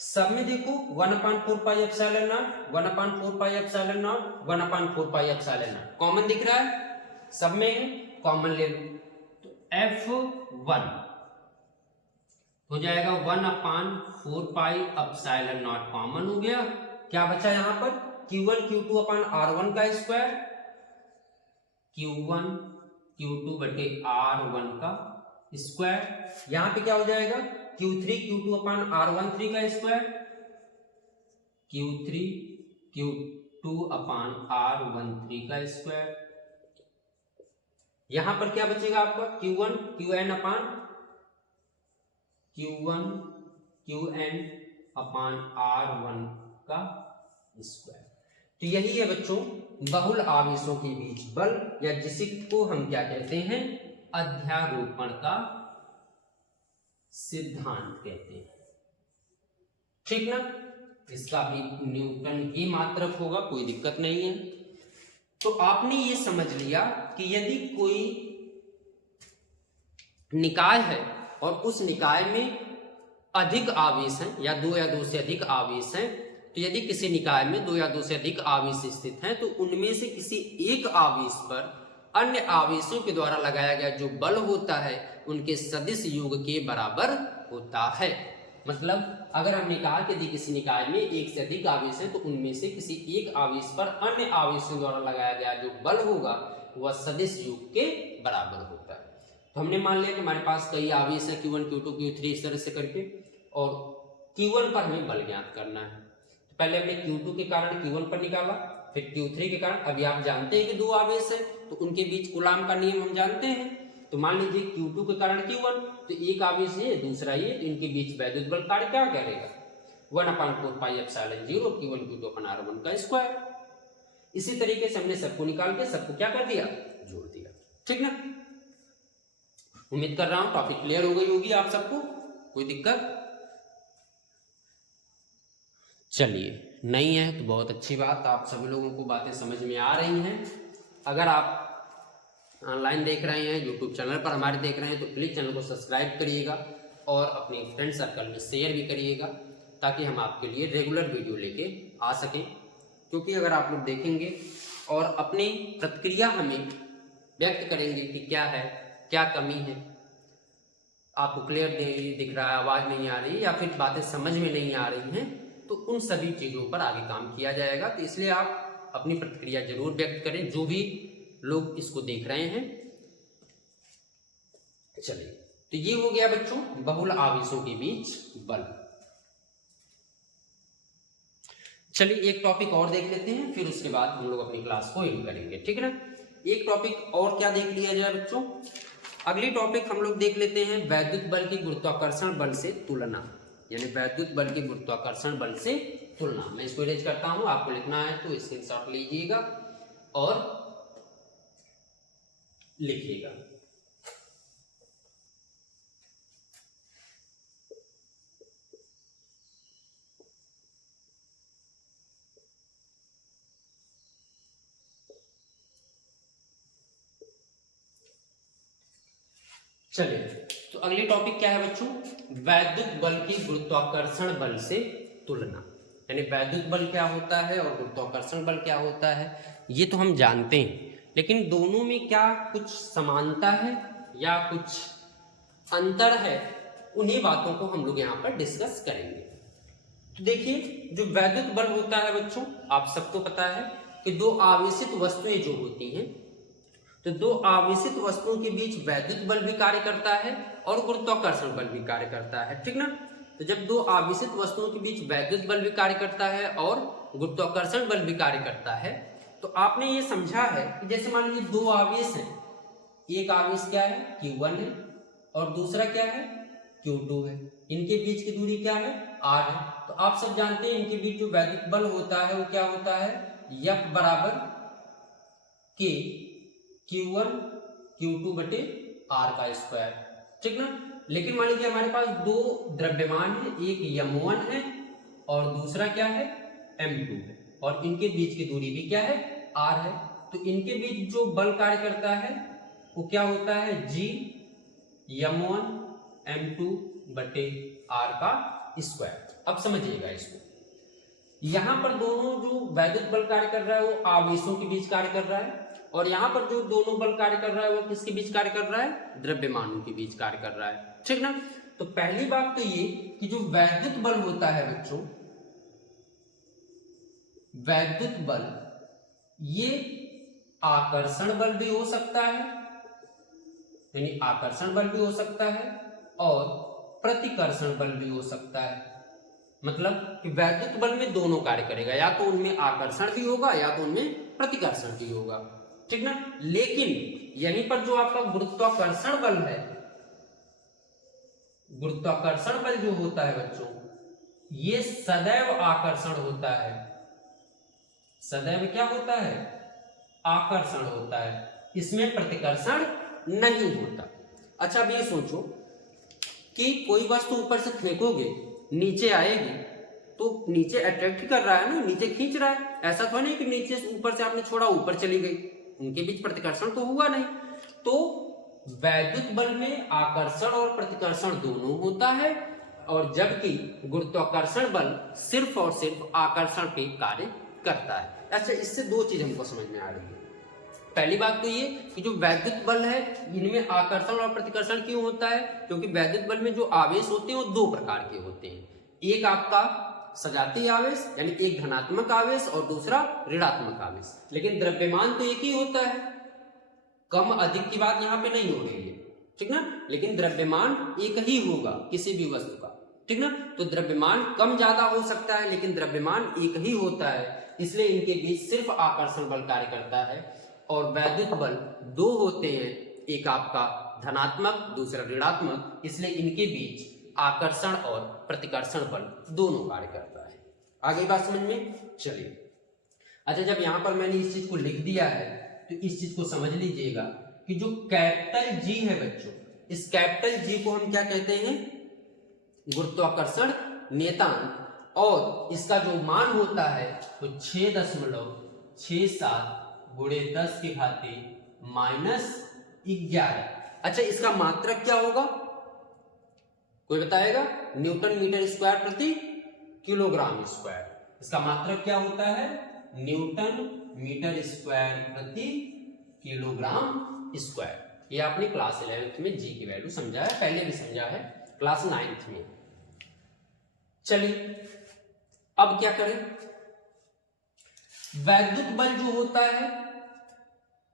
सब में देखो 1/4 pi epsilon not, 1/4 pi epsilon not, 1/4 pi epsilon not common दिख रहा है, सब में कॉमन ले लो, तो F1 हो जाएगा 1/4 पाई एप्सिलॉन नॉट कॉमन हो गया, क्या बचा यहां पर, Q1 Q2 अपान R1 का स्क्वायर, Q1 Q2 बटे R1 का स्क्वायर, यहां पे क्या हो जाएगा, Q3 Q2 अपान R13 का स्क्वायर, Q3 Q2 अपान R13 का स्क्वायर, यहां पर क्या बचेगा आपका, Q1 Qn अपान Q1 Qn अपान R1 का स्क्वायर। तो यही है बच्चों बहुल आवेशों के बीच बल, या जिसको हम क्या कहते हैं, अध्यारोपण का सिद्धांत कहते हैं। ठीक ना, इसका भी न्यूटन ही मात्रक होगा, कोई दिक्कत नहीं है। तो आपने ये समझ लिया कि यदि कोई निकाय है और उस निकाय में अधिक आवेश हैं या दो से अधिक आवेश हैं, तो यदि किसी निकाय में 2 या 2 से अधिक आवेश स्थित हैं तो उनमें से किसी एक आवेश पर अन्य आवेशों के द्वारा लगाया गया जो बल होता है उनके सदिश योग के बराबर होता है। मतलब अगर हमने कहा कि यदि किसी निकाय में 1 से अधिक आवेश है तो उनमें से किसी एक आवेश पर अन्य आवेशों द्वारा लगाया गया जो बल होगा वह सदिश योग के बराबर होता है। तो हमने मान लिया कि हमारे पास कई आवेश है Q1 Q2 Q3 इस तरह से करके, और Q1 पर हमें बल ज्ञात करना है। तो पहले हमने Q2 के कारण Q1 पर निकाला, फिर Q3 के कारण। अभी आप जानते हैं कि 2 आवेश है तो उनके बीच कूलाम का नियम हम जानते हैं। तो मान लीजिए Q2 के कारण Q1, तो एक आवेश ये दूसरा ये, तो इनके बीच वैद्युत बल कार्य क्या करेगा 1/4 पाई एप्सिलॉन 0 Q1 Q2 अपन R1 का स्क्वायर। इसी तरीके से हमने सबको निकाल के सबको क्या कर दिया, जोड़ दिया। ठीक ना, उम्मीद कर रहा हूं टॉपिक क्लियर हो गई होगी आप सबको, कोई दिक्कत? चलिए, नहीं है तो बहुत अच्छी बात, आप सभी लोगों को बातें समझ में आ रही हैं। अगर आप ऑनलाइन देख रहे हैं, यूट्यूब चैनल पर हमारे देख रहे हैं, तो प्लीज़ चैनल को सब्सक्राइब करिएगा और अपने फ्रेंड सर्कल में शेयर भी करिएगा ताकि हम आपके लिए रेगुलर वीडियो लेके आ सकें। क्योंकि अगर आप लोग देखेंगे और अपनी प्रतिक्रिया हमें व्यक्त करेंगे कि क्या है, क्या कमी है, आपको क्लियर दिख रहा है, आवाज़ नहीं आ रही या फिर बातें समझ में नहीं आ रही हैं, तो उन सभी चीज़ों पर आगे काम किया जाएगा। तो इसलिए आप अपनी प्रतिक्रिया जरूर व्यक्त करें, जो भी लोग इसको देख रहे हैं। चलिए, तो ये हो गया बच्चों बहुल आवेशों के बीच बल। चलिए एक टॉपिक और देख लेते हैं, फिर उसके बाद हम लोग अपनी क्लास को एंड करेंगे। ठीक है ना, एक टॉपिक और क्या देख लिया जाए बच्चों। अगली टॉपिक हम लोग देख लेते हैं वैद्युत बल की गुरुत्वाकर्षण बल से तुलना, यानी वैद्युत बल की गुरुत्वाकर्षण बल से तुलना। मैं इसको इरेज करता हूं, आपको लिखना है तो स्क्रीनशॉट लीजिएगा और लिखिएगा। चलिए, तो अगली टॉपिक क्या है बच्चों, वैद्युत बल की गुरुत्वाकर्षण बल से तुलना। यानी वैद्युत बल क्या होता है और गुरुत्वाकर्षण बल क्या होता है ये तो हम जानते हैं, लेकिन दोनों में क्या कुछ समानता है या कुछ अंतर है, उन्हीं बातों को हम लोग यहाँ पर डिस्कस करेंगे। तो देखिए, जो वैद्युत बल होता है बच्चों, आप सबको पता है कि 2 आवेशित वस्तुएं जो होती हैं, तो 2 आवेशित वस्तुओं के बीच वैद्युत बल भी कार्य करता है और गुरुत्वाकर्षण बल भी कार्य करता है। ठीक ना, तो जब 2 आवेशित वस्तुओं के बीच वैद्युत बल भी कार्य करता है और गुरुत्वाकर्षण बल भी कार्य करता है, तो आपने ये समझा है कि जैसे मान लीजिए 2 आवेश हैं, एक आवेश क्या है Q1 है और दूसरा क्या है Q2 है, इनके बीच की दूरी क्या है R है। तो आप सब जानते हैं इनके बीच जो वैद्युत बल होता है वो क्या होता है, F बराबर K Q1 Q2 बटे R का स्क्वायर। ठीक ना, लेकिन मान लीजिए हमारे पास 2 द्रव्यमान है, एक M1 है और दूसरा क्या है M2 है, और इनके बीच की दूरी भी क्या है R है। तो इनके बीच जो बल कार्य करता है वो क्या होता है G M1 M2 बटे R का स्क्वायर। अब समझिएगा इसको, यहां पर दोनों जो वैद्युत बल कार्य कर रहा है वो आवेशों के बीच कार्य कर रहा है, और यहां पर जो दोनों बल कार्य कर रहा है वो किसके बीच कार्य कर रहा है, द्रव्यमानों के बीच कार्य कर रहा है। ठीक ना, तो पहली बात तो ये कि जो वैद्युत बल होता है बच्चों, वैद्युत बल ये आकर्षण बल भी हो सकता है, यानी आकर्षण बल भी हो सकता है और प्रतिकर्षण बल भी हो सकता है। मतलब कि वैद्युत बल में दोनों कार्य करेगा, या तो उनमें आकर्षण भी होगा या तो उनमें प्रतिकर्षण भी होगा। ठीक ना, लेकिन यहीं पर जो आपका गुरुत्वाकर्षण बल है, गुरुत्वाकर्षण बल जो होता है बच्चों, ये सदैव आकर्षण होता है। सदैव क्या होता है, आकर्षण होता है, इसमें प्रतिकर्षण नहीं होता। अच्छा, अब ये सोचो कि कोई वस्तु ऊपर से फेंकोगे नीचे आएगी, तो नीचे अट्रैक्ट कर रहा है ना, नीचे खींच रहा है। ऐसा तो नहीं कि नीचे ऊपर से आपने छोड़ा ऊपर चली गई, उनके बीच प्रतिकर्षण तो हुआ नहीं। तो वैद्युत बल में आकर्षण और प्रतिकर्षण दोनों होता है, और जबकि गुरुत्वाकर्षण बल सिर्फ और सिर्फ आकर्षण पे कार्य करता है। अच्छा, इससे दो चीज हमको समझ में आ रही है। पहली बात तो ये कि जो वैद्युत बल है इनमें आकर्षण और प्रतिकर्षण क्यों होता है, क्योंकि वैद्युत बल में जो आवेश होते हैं वो दो प्रकार के होते हैं। एक आपका सजातीय आवेश यानी एक धनात्मक आवेश और दूसरा ऋणात्मक आवेश। लेकिन द्रव्यमान तो एक ही होता है, कम अधिक की बात यहाँ पे नहीं हो रही है, ठीक ना। लेकिन द्रव्यमान एक ही होगा किसी भी वस्तु का, ठीक ना। तो द्रव्यमान कम ज्यादा हो सकता है लेकिन द्रव्यमान एक ही होता है, इसलिए इनके बीच सिर्फ आकर्षण बल कार्य करता है। और वैद्युत बल दो होते हैं, एक आपका धनात्मक दूसरा ऋणात्मक, इसलिए इनके बीच आकर्षण और प्रतिकर्षण बल दोनों कार्य करता है। आगे बात समझ में चलिए। अच्छा, जब यहां पर मैंने इस चीज को लिख दिया है तो इस चीज को समझ लीजिएगा कि जो कैपिटल जी है बच्चों, इस कैपिटल जी को हम क्या कहते हैं, गुरुत्वाकर्षण नियतांक, और इसका जो मान होता है तो 6.67 गुणे 10 की घाते -11। अच्छा, इसका मात्रक क्या होगा, कोई बताएगा? न्यूटन मीटर स्क्वायर प्रति किलोग्राम स्क्वायर। इसका मात्रक क्या होता है? न्यूटन मीटर स्क्वायर प्रति किलोग्राम स्क्वायर। ये आपने क्लास 11th में जी की वैल्यू समझा है, पहले भी समझा है क्लास 9th में। चलिए अब क्या करें। वैद्युत बल जो होता है,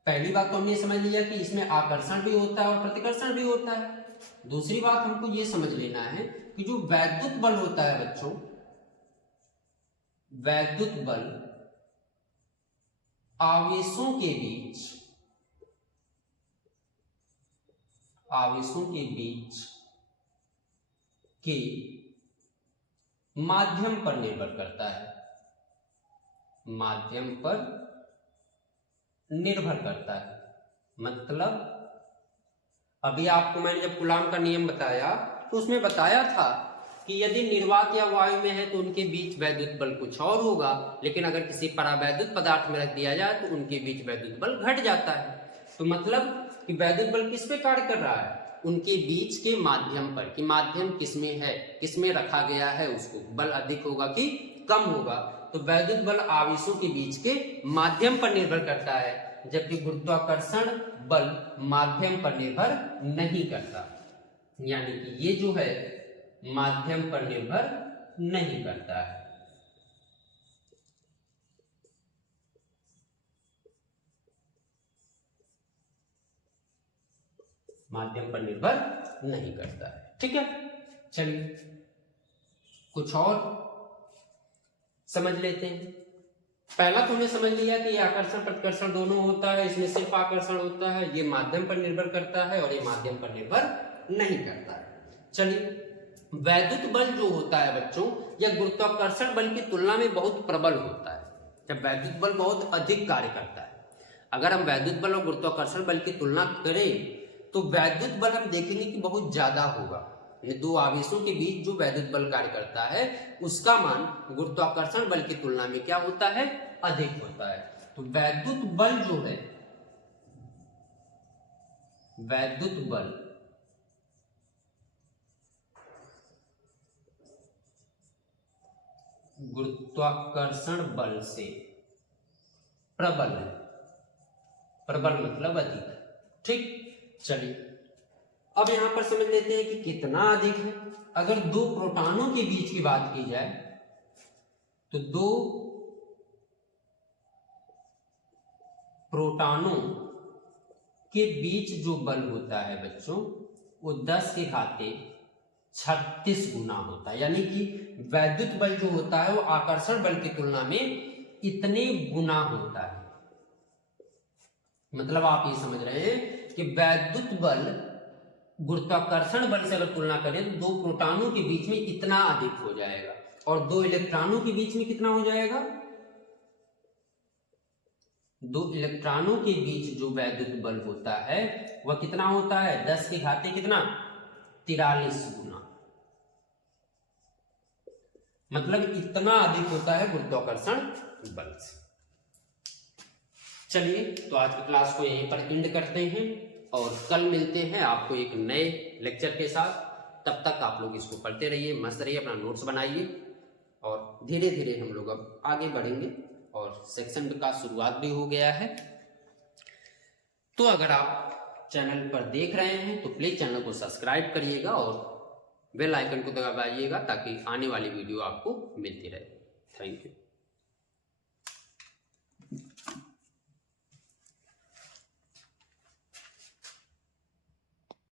पहली बात तो हमने समझ लिया कि इसमें आकर्षण भी होता है और प्रतिकर्षण भी होता है। दूसरी बात हमको ये समझ लेना है कि जो वैद्युत बल होता है बच्चों, वैद्युत बल आवेशों के बीच के माध्यम पर निर्भर करता है, माध्यम पर निर्भर करता है। मतलब अभी आपको मैंने जब कूलाम का नियम बताया तो उसमें बताया था कि यदि निर्वात या वायु में है तो उनके बीच वैद्युत बल कुछ और होगा, लेकिन अगर किसी परावैद्युत पदार्थ में रख दिया जाए तो उनके बीच वैद्युत बल घट जाता है। तो मतलब कि वैद्युत बल किस पे कार्य कर रहा है, उनके बीच के माध्यम पर, कि माध्यम किसमें है, किसमें रखा गया है, उसको बल अधिक होगा कि कम होगा। तो वैद्युत बल आवेशों के बीच के माध्यम पर निर्भर करता है, जबकि गुरुत्वाकर्षण बल माध्यम पर निर्भर नहीं करता, यानी कि ये जो है माध्यम पर निर्भर नहीं करता है। माध्यम पर निर्भर नहीं करता है, ठीक है। चलिए कुछ और समझ लेते हैं। पहला तो हमने समझ लिया कि ये आकर्षण प्रतिकर्षण दोनों होता है, इसमें सिर्फ आकर्षण होता है, ये माध्यम पर निर्भर करता है और ये माध्यम पर निर्भर नहीं करता है। चलिए, वैद्युत बल जो होता है बच्चों, यह गुरुत्वाकर्षण बल की तुलना में बहुत प्रबल होता है। जब वैद्युत बल बहुत अधिक कार्य करता है, अगर हम वैद्युत बल और गुरुत्वाकर्षण बल की तुलना करें तो वैद्युत बल हम देखेंगे कि बहुत ज्यादा होगा। दो आवेशों के बीच जो वैद्युत बल कार्य करता है उसका मान गुरुत्वाकर्षण बल की तुलना में क्या होता है, अधिक होता है। तो वैद्युत बल जो है, वैद्युत बल गुरुत्वाकर्षण बल से प्रबल है, प्रबल मतलब अधिक, ठीक। चलिए अब यहां पर समझ लेते हैं कि कितना अधिक है। अगर दो प्रोटॉनों के बीच की बात की जाए तो दो प्रोटॉनों के बीच जो बल होता है बच्चों, वो 10 के घाते 36 गुना होता है। यानी कि वैद्युत बल जो होता है वो आकर्षण बल की तुलना में इतने गुना होता है। मतलब आप ये समझ रहे हैं कि वैद्युत बल गुरुत्वाकर्षण बल से अगर तुलना करें तो दो प्रोटॉनों के बीच में इतना अधिक हो जाएगा, और दो इलेक्ट्रॉनों के बीच में कितना हो जाएगा, दो इलेक्ट्रॉनों के बीच जो वैद्युत बल होता है वह कितना होता है, 10 के घाते कितना, 43 गुना। मतलब इतना अधिक होता है गुरुत्वाकर्षण बल से। चलिए तो आज की क्लास को यहीं पर एंड करते हैं और कल मिलते हैं आपको एक नए लेक्चर के साथ। तब तक आप लोग इसको पढ़ते रहिए, मस्त रहिए, अपना नोट्स बनाइए और धीरे धीरे हम लोग अब आगे बढ़ेंगे और सेक्शन का शुरुआत भी हो गया है। तो अगर आप चैनल पर देख रहे हैं तो प्लीज चैनल को सब्सक्राइब करिएगा और बेल आइकन को दबाइएगा ताकि आने वाली वीडियो आपको मिलती रहे। Thank you.